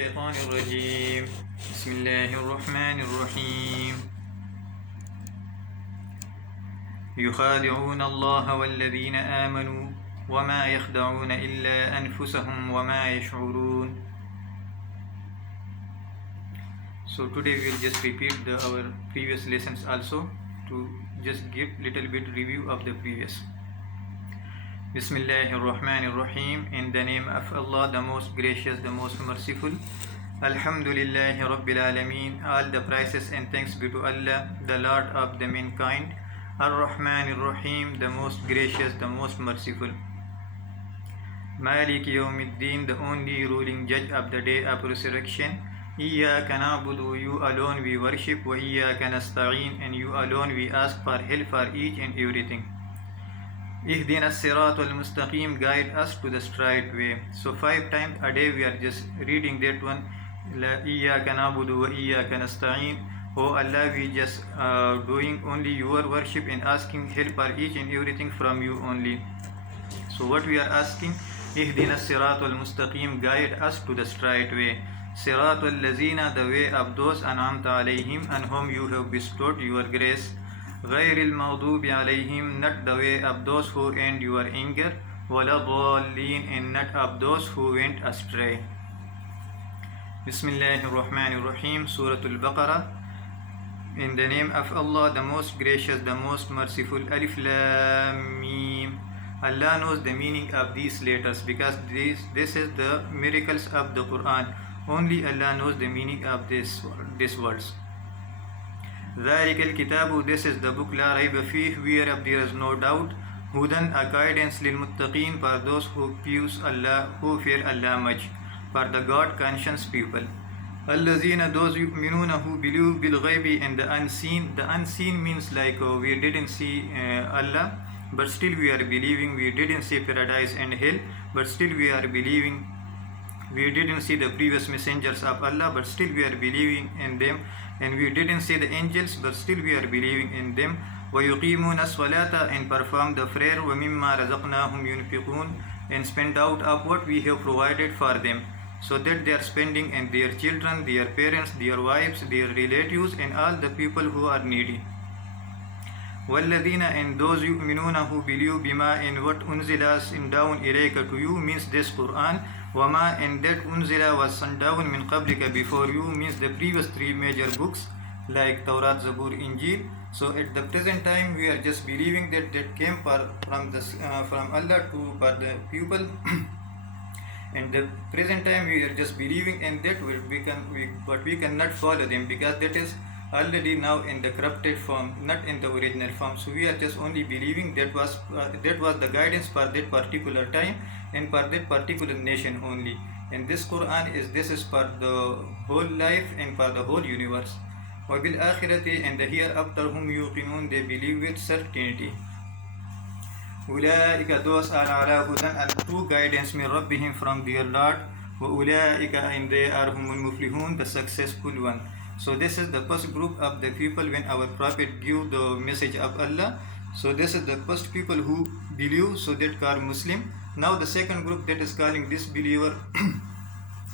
الشيطان الرجيم بسم الله الرحمن الرحيم يخادعون الله والذين آمنوا وما يخدعون إلا أنفسهم وما يشعرون. So today we will just repeat our previous lessons also to just give little bit review of the previous. Bismillahirrahmanirrahim. In the name of Allah, the most gracious, the most merciful. Alhamdulillahi Rabbil Alameen. All the praises and thanks be to Allah, the Lord of the mankind. Ar-Rahmanir Rahim, the most gracious, the most merciful. Malik Yawmiddin, the only ruling judge of the day of resurrection. Iyyaka na'budu, you alone we worship. Wa iyyaka nasta'een, and you alone we ask for help for each and everything. Ihdina as-siratal mustaqim, guide us to the straight way. So 5 times a day we are just reading that one. La iyyaka na'budu wa iyyaka nasta'een. Oh Allah, we just doing only your worship and asking help for each and everything from you only. So what we are asking, Ihdina as-siratal mustaqim, guide us to the straight way. Siratal lazina, the way of those an'amta alayhim, on whom you have bestowed your grace. Ghayril maghdubi alayhim, not the way of those who end your anger. Wala dhalleen, and not of those who went astray. Bismillahirrahmanirrahim. Surah Al-Baqarah. In the name of Allah, the most gracious, the most merciful. Alif Lam Mim. Allah knows the meaning of these letters because this is the miracles of the Quran. Only Allah knows the meaning of these words. ذَلِكَ الْكِتَابُ, this is the book, La Rayba Fih, whereof there is no doubt. Hudan, a guidance, لِلْمُتَّقِينَ, for those who fear Allah much, for the God conscious people. الَّذِينَ, those يُؤْمِنُونَ, who believe بِالْغَيْبِ, and the unseen. The unseen means like we didn't see Allah, but still we are believing. We didn't see paradise and hell, but still we are believing. We didn't see the previous messengers of Allah, but still we are believing in them. And we didn't see the angels, but still we are believing in them. وَيُقِيمُونَ الصَّلَاةَ, and perform the prayer. وَمِمَّا رَزَقْنَاهُمْ يُنْفِقُونَ, and spend out of what we have provided for them. So that they are spending in their children, their parents, their wives, their relatives, and all the people who are needy. وَالَّذِينَ, and those يُؤْمِنُونَ, who believe بِمَا, in what unzila, sent down ilayka, to you, means this Quran. Wama, and that unzila was sent down min qablika, before you, means the previous 3 major books like Tawrat, Zabur, Injil. So at the present time we are just believing that came from Allah for the people. And the present time we are just believing in that, but we cannot follow them because that is already now in the corrupted form, not in the original form. So we are just only believing that was the guidance for that particular time and for that particular nation only. And this Quran is for the whole life and for the whole universe. وَبِالْ آخِرَةِ, and the hereafter, whom yuqinun, they believe with certainty. أُولَٰئِكَ, those are عَلَىٰ هُدًى, and true guidance min rabbihim, from their Lord. وَأُولَٰئِكَ, and they are humul muflihun, the successful one. So this is the first group of the people when our Prophet gave the message of Allah. So this is the first people who believe, so that called Muslim. Now the second group that is calling disbeliever,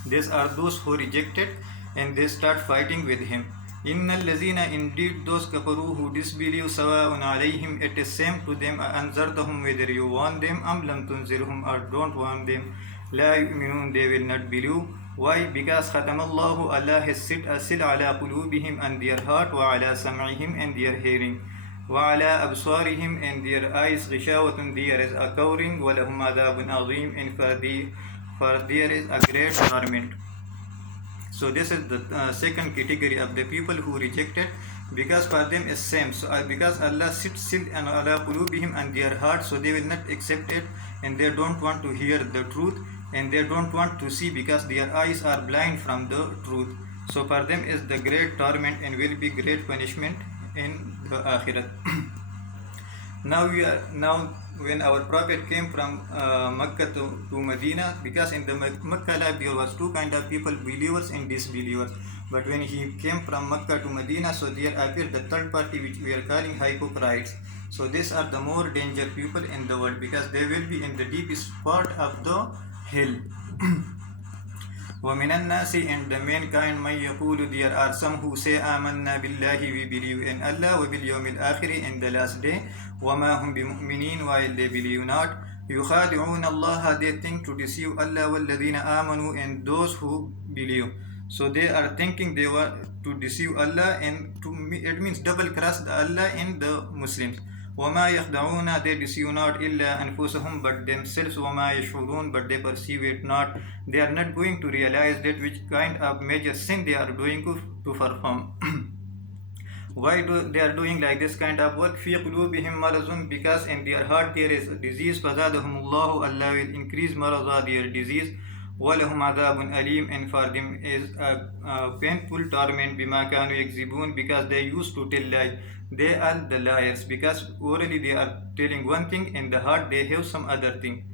these are those who rejected and they start fighting with him. Innal lazina, indeed those kafaru who disbelieve, sawa'un alayhim, it is same to them, anzartahum, whether you warn them, am lam tunzirhum, or don't warn them, la yu'minun, they will not believe. Why? Because khatamallahu, Allah has set a seal ala qulubihim, and their heart, wa ala sam'ihim, and their hearing, wa ala absarihim, and their eyes, ghishawatun, there is a covering, wa lahum adhabun azim, and for there is a great torment. So this is the second category of the people who rejected, because for them is same. So because Allah set seal ala qulubihim, and their heart, so they will not accept it, and they don't want to hear the truth, and they don't want to see because their eyes are blind from the truth. So for them is the great torment and will be great punishment in the Akhirat. Now when our Prophet came from Makkah to Medina, because in the Makkah life there was 2 kind of people, believers and disbelievers. But when he came from Makkah to Medina, so there appeared the third party, which we are calling hypocrites. So these are the more danger people in the world because they will be in the deepest part of the hell. وَمِنَ النَّاسِ and the mankind مَن يَقُولُ there are some who say آمَنَّا بِاللَّهِ we believe in Allah وَبِالْيَوْمِ الْآخِرِ in the last day وَمَا هُمْ بِمُؤْمِنِينَ while they believe not يُخَادِعُونَ اللَّهَ they think to deceive Allah وَالَّذِينَ آمَنُوا and those who believe. So they are thinking they were to deceive Allah, and it means double cross the Allah and the Muslims. وَمَا يَخْدَعُونَ they deceive not إِلَّا أَنفُسَهُم but themselves وَمَا يَشْعُرُونَ but they perceive it not. They are not going to realize that which kind of major sin they are doing to perform. Why they are doing like this kind of work? فِي قُلُوبِهِم مَرَضٌ because in their heart there is a disease. فَزَادَهُمُ اللَّهُ Allah will increase مرض their disease. وَلَهُمْ عَذَابٌ أَلِيمٌ and for them is a painful torment بِمَا كَانُوا يَكْذِبُونَ because they used to tell lies. They are the liars because orally they are telling one thing, in the heart they have some other thing.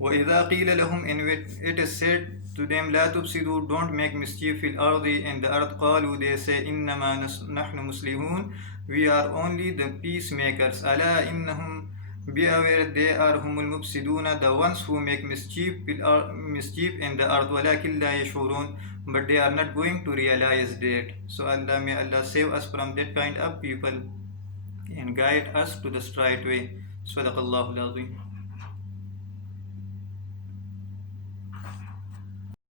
وَإِذَا قِيلَ لَهُمْ and it is said to them لَا تُفْسِدُوا don't make mischief فِي الْأَرْضِ in the earth. قَالُوا they say إِنَّمَا نَحْنُ مُسْلِمُونَ we are only the peacemakers. أَلَا إِنَّهُمْ be aware they are هم المفسدون the ones who make mischief in the earth ولكن لا يشعرون but they are not going to realize that. So Allah, may Allah save us from that kind of people and guide us to the straight way. Sadaqallahu al-Azim.